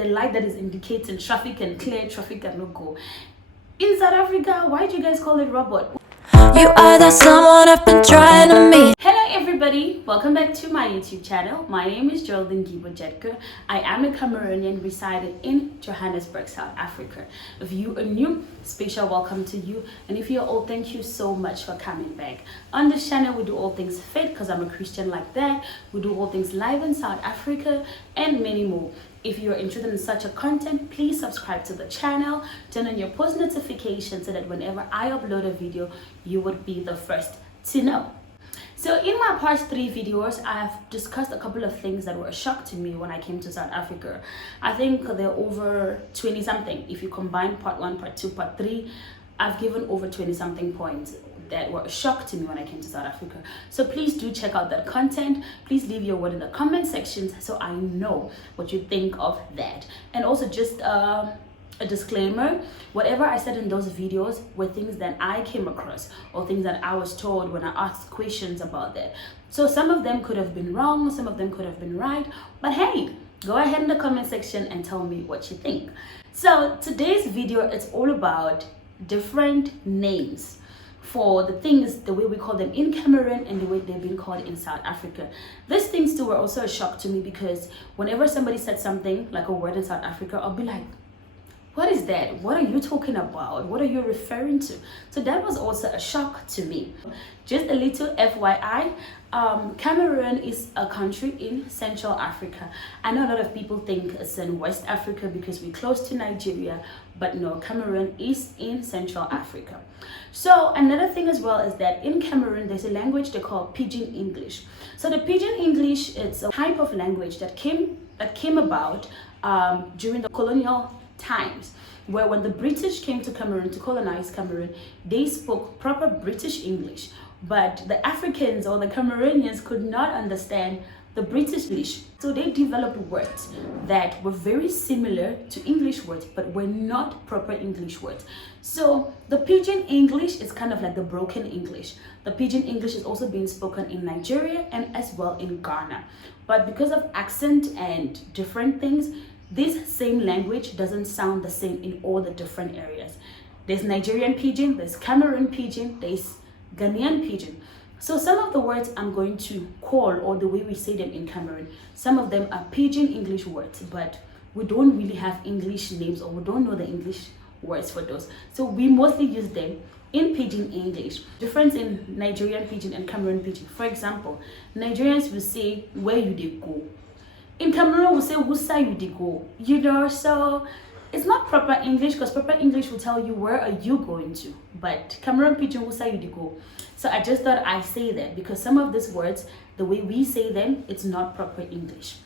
the light that is indicating traffic and clear, traffic and no go. In South Africa, why do you guys call it robot? You are the someone I've been trying to meet. Hello everybody, welcome back to my YouTube channel. My name is Geraldine Ngibu Djetkeu. I am a Cameroonian residing in Johannesburg, South Africa. If you are new, special welcome to you, and if you're old, thank you so much for coming back. On this channel we do all things faith because I'm a Christian like that. We do all things live in South Africa and many more. If you're interested in such a content, please subscribe to the channel, turn on your post notifications so that whenever I upload a video, you would be the first to know. So in my past 3 videos, I have discussed a couple of things that were a shock to me when I came to South Africa. I think there are over 20 something. If you combine part 1, part 2, part 3, I've given over 20 something points that were a shock to me when I came to South Africa. So please do check out that content. Please leave your word in the comment sections so I know what you think of that. And also just a disclaimer, whatever I said in those videos were things that I came across or things that I was told when I asked questions about that. So some of them could have been wrong, some of them could have been right, but hey, go ahead in the comment section and tell me what you think. So today's video is all about different names for the things, the way we call them in Cameroon and the way they've been called in South Africa. These things too were also a shock to me because whenever somebody said something like a word in South Africa, I'll be like, what is that? What are you talking about? What are you referring to? So that was also a shock to me. Just a little FYI, Cameroon is a country in Central Africa. I know a lot of people think it's in West Africa because we're close to Nigeria, but no, Cameroon is in Central Africa. So another thing as well is that in Cameroon, there's a language they call Pidgin English. So the Pidgin English, it's a type of language that came about during the colonial times, where when the British came to Cameroon to colonize Cameroon, they spoke proper British English, but the Africans or the Cameroonians could not understand the British English. So they developed words that were very similar to English words, but were not proper English words. So the Pidgin English is kind of like the broken English. The Pidgin English is also being spoken in Nigeria and as well in Ghana. But because of accent and different things, this same language doesn't sound the same in all the different areas. There's Nigerian Pidgin, there's Cameroon Pidgin, there's Ghanaian Pidgin. So some of the words I'm going to call, or the way we say them in Cameroon, some of them are Pidgin English words, but we don't really have English names, or we don't know the English words for those. So we mostly use them in Pidgin English. Difference in Nigerian Pidgin and Cameroon Pidgin. For example, Nigerians will say, where you dey go? In Cameroon, we say, "Wusa you dey go?" You know, so it's not proper English because proper English will tell you where are you going to. But Cameroon Pidgin, "Wusa you dey go?" So I just thought I say that because some of these words, the way we say them, it's not proper English.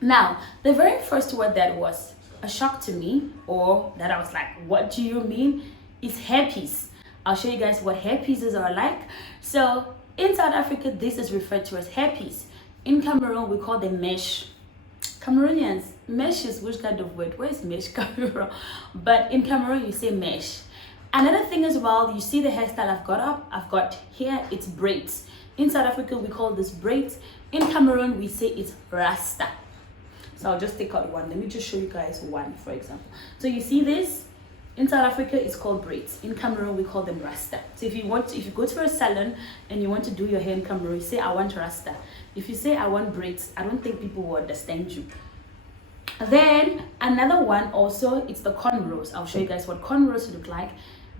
Now, the very first word that was a shock to me, or that I was like, what do you mean? Is hairpiece. I'll show you guys what hairpieces are like. So in South Africa, this is referred to as hairpiece. In Cameroon, we call them mesh. Cameroonians, mesh is which kind of word? Where is mesh coming from? But in Cameroon, you say mesh. Another thing as well, you see the hairstyle I've got here, it's braids. In South Africa, we call this braids. In Cameroon, we say it's rasta. So I'll just take out one. Let me just show you guys one, for example. So you see this? In South Africa, it's called braids. In Cameroon, we call them rasta. So if you go to a salon and you want to do your hair in Cameroon, you say, I want rasta. If you say, I want braids, I don't think people will understand you. Then another one also, it's the cornrows. I'll show you guys what cornrows look like.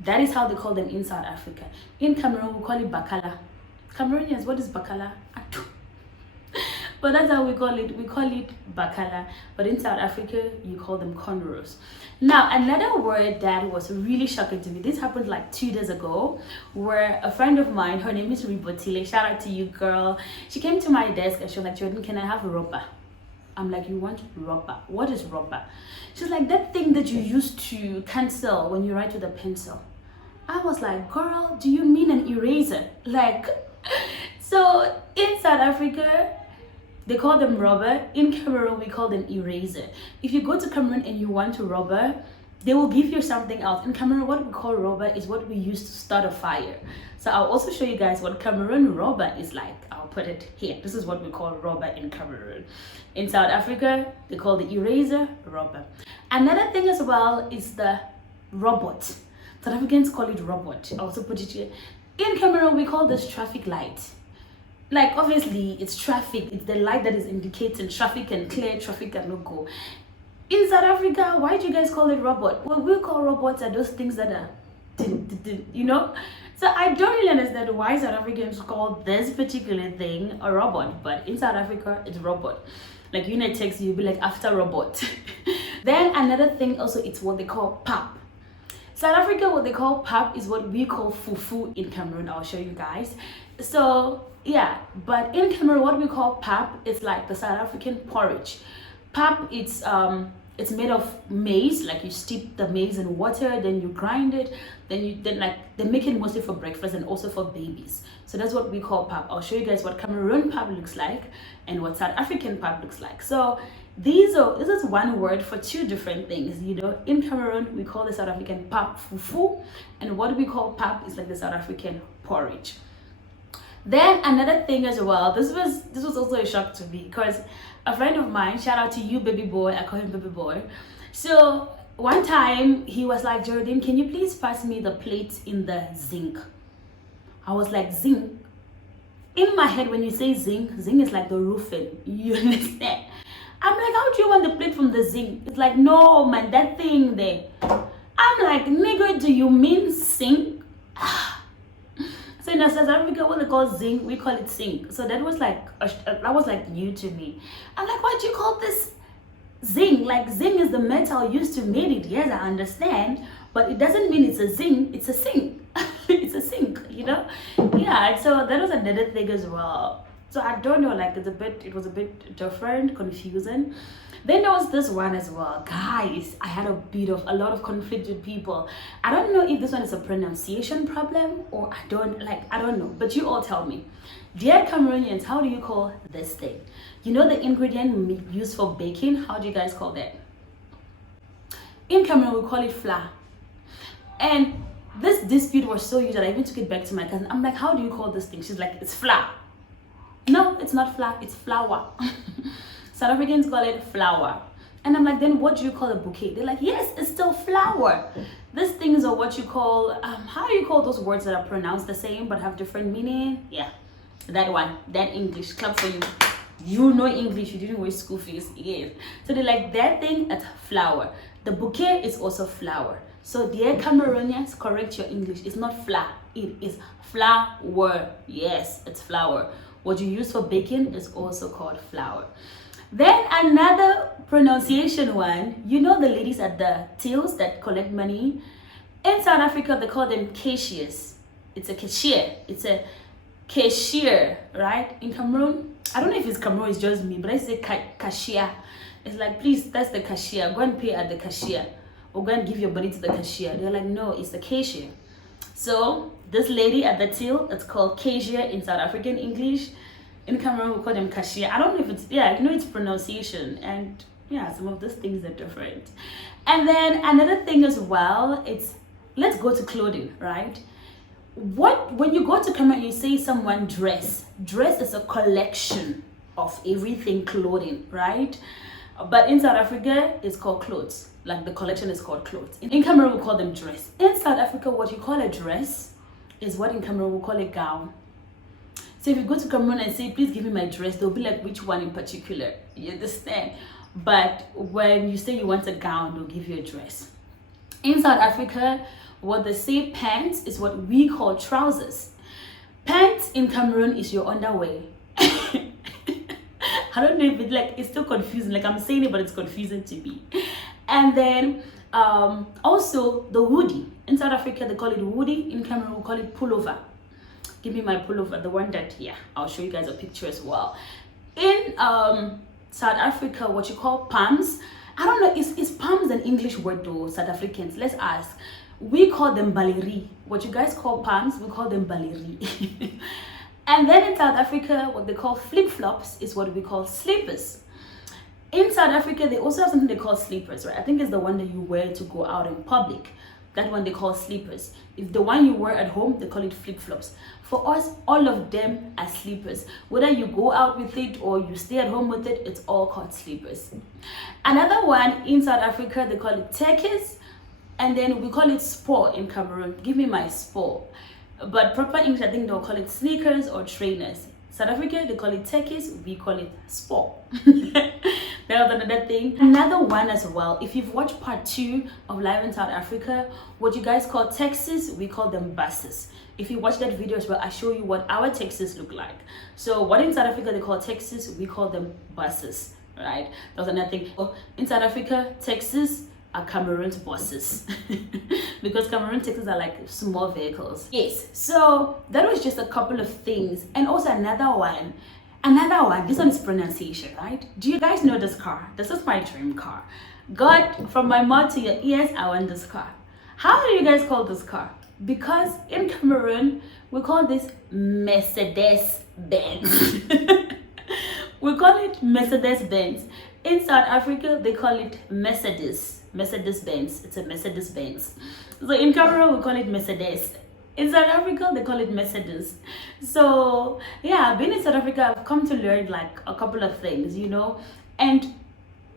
That is how they call them in South Africa. In Cameroon, we call it bakala. Cameroonians, what is bakala? But that's how we call it. We call it bakala. But in South Africa, you call them cornrows. Now, another word that was really shocking to me. This happened like 2 days ago, where a friend of mine, her name is Ribotile. Shout out to you, girl. She came to my desk and she was like, Jordan, can I have a rubber? I'm like, you want rubber? What is rubber? She's like, that thing that you use to cancel when you write with a pencil. I was like, girl, do you mean an eraser? Like, so in South Africa, they call them rubber. In Cameroon, we call them eraser. If you go to Cameroon and you want a rubber, they will give you something else. In Cameroon, what we call roba is what we use to start a fire. So I'll also show you guys what Cameroon roba is like. I'll put it here. This is what we call roba in Cameroon. In South Africa, they call the eraser roba. Another thing as well is the robot. South Africans call it robot. I also put it here. In Cameroon, we call this traffic light. Like, obviously, it's traffic. It's the light that is indicating traffic and clear, traffic cannot go. In South Africa, why do you guys call it robot? Well, we call robots are those things that are, you know? So I don't really understand why South Africans call this particular thing a robot, but in South Africa, it's robot. Like, unit text, you'll be like, after robot. Then another thing also, it's what they call pap. South Africa, what they call pap is what we call fufu in Cameroon. I'll show you guys. So yeah, but in Cameroon, what we call pap is like the South African porridge. Pap, it's made of maize. Like, you steep the maize in water, then you grind it, then they make it mostly for breakfast and also for babies. So that's what we call pap. I'll show you guys what Cameroon pap looks like and what South African pap looks like. So this is one word for two different things. You know, in Cameroon we call the South African pap fufu, and what we call pap is like the South African porridge. Then another thing as well, this was also a shock to me, because a friend of mine, shout out to you, baby boy, I call him baby boy. So one time he was like, Geraldine, can you please pass me the plates in the zinc? I was like, zinc? In my head, when you say zinc is like the roofing, you understand? I'm like, how do you want the plate from the zinc? It's like, no man, that thing there. I'm like, nigga, do you mean sink? So in South Africa, what they call zinc, we call it sink. So that was like new to me. I'm like, why do you call this zinc? Like, zinc is the metal used to make it. Yes, I understand, but it doesn't mean it's a zinc. It's a sink. It's a sink, you know? Yeah. So that was another thing as well. So I don't know, like, it was a bit different, confusing. Then there was this one as well. Guys, I had a lot of conflict with people. I don't know if this one is a pronunciation problem or I don't know, but you all tell me. Dear Cameroonians, how do you call this thing? You know the ingredient used for baking? How do you guys call that? In Cameroon, we call it flour. And this dispute was so huge that I even took it back to my cousin. I'm like, how do you call this thing? She's like, it's flour. No, it's not flour, it's flour. South Africans call it flower. And I'm like, then what do you call a bouquet? They're like, yes, it's still flower. These things are what you call, how do you call those words that are pronounced the same but have different meaning? Yeah, that one, that English, clap for you. You know English, you didn't waste school fees. Yes. So they're like, that thing, it's flower. The bouquet is also flower. So dear Cameroonians, correct your English. It's not flour, it is flower. Yes, it's flour. What you use for baking is also called flour. Then another pronunciation one, you know the ladies at the tills that collect money? In South Africa, they call them cashiers. It's a cashier. It's a cashier, right? In Cameroon, I don't know if it's Cameroon, it's just me, but I say cashier. It's like, please, that's the cashier. Go and pay at the cashier. Or go and give your money to the cashier. They're like, no, it's the cashier. So this lady at the till, it's called cashier in South African English. In Cameroon, we call them cashier. I don't know if it's, yeah, you know, it's pronunciation. And yeah, some of those things are different. And then another thing as well, it's, let's go to clothing, right? When you go to Cameroon, you say someone dress. Dress is a collection of everything clothing, right? But in South Africa, it's called clothes. Like the collection is called clothes. In Cameroon, we call them dress. In South Africa, what you call a dress is what in Cameroon we call a gown. So if you go to Cameroon and say, please give me my dress, they'll be like, which one in particular? You understand? But when you say you want a gown, they'll give you a dress. In South Africa, what they say pants is what we call trousers. Pants in Cameroon is your underwear. I don't know if it's still confusing. Like, I'm saying it, but it's confusing to me. And then also the hoodie. In South Africa, they call it hoodie. In Cameroon, we call it pullover. Give me my pullover, the one that, yeah, I'll show you guys a picture as well. In South Africa, what you call palms, I don't know, is palms an English word though, South Africans? Let's ask. We call them baleri. What you guys call palms, we call them baleri. And then in South Africa, what they call flip-flops is what we call slippers. In South Africa, they also have something they call sleepers, right? I think it's the one that you wear to go out in public. That one they call sleepers. If the one you wear at home, they call it flip-flops. For us, all of them are sleepers. Whether you go out with it or you stay at home with it, it's all called sleepers. Another one in South Africa, they call it tekkies, and then we call it sport in Cameroon. Give me my sport. But proper English, I think they'll call it sneakers or trainers. South Africa, they call it tekkies, we call it sport. That was another thing. Another one as well, if you've watched part 2 of Live in South Africa, what you guys call taxis, we call them buses. If you watch that video as well, I show you what our taxis look like. So what in South Africa they call taxis, we call them buses, right? That was another thing. In South Africa, taxis are Cameroon's buses. Because Cameroon taxis are like small vehicles. Yes, so that was just a couple of things. And also another one, this one is pronunciation, right? Do you guys know this car? This is my dream car. God, from my mouth to your ears, I want this car. How do you guys call this car? Because in Cameroon, we call this Mercedes-Benz. We call it Mercedes-Benz. In South Africa, they call it Mercedes-Benz. It's a Mercedes-Benz. So in Cameroon, we call it Mercedes. In South Africa, they call it Mercedes. So yeah, being in South Africa, I've come to learn like a couple of things, you know, and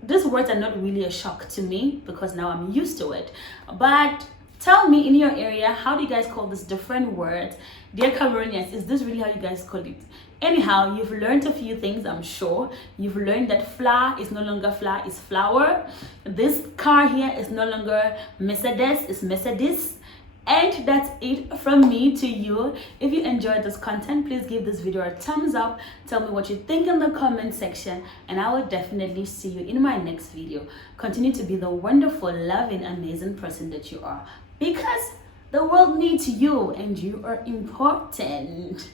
these words are not really a shock to me because now I'm used to it. But tell me in your area, how do you guys call this different words? Dear Cameroonians, is this really how you guys call it? Anyhow, you've learned a few things, I'm sure. You've learned that flour is no longer flour, it's flour. This car here is no longer Mercedes, it's Mercedes. And that's it from me to you. If you enjoyed this content, please give this video a thumbs up. Tell me what you think in the comment section, and I will definitely see you in my next video. Continue to be the wonderful, loving, amazing person that you are, because the world needs you and you are important.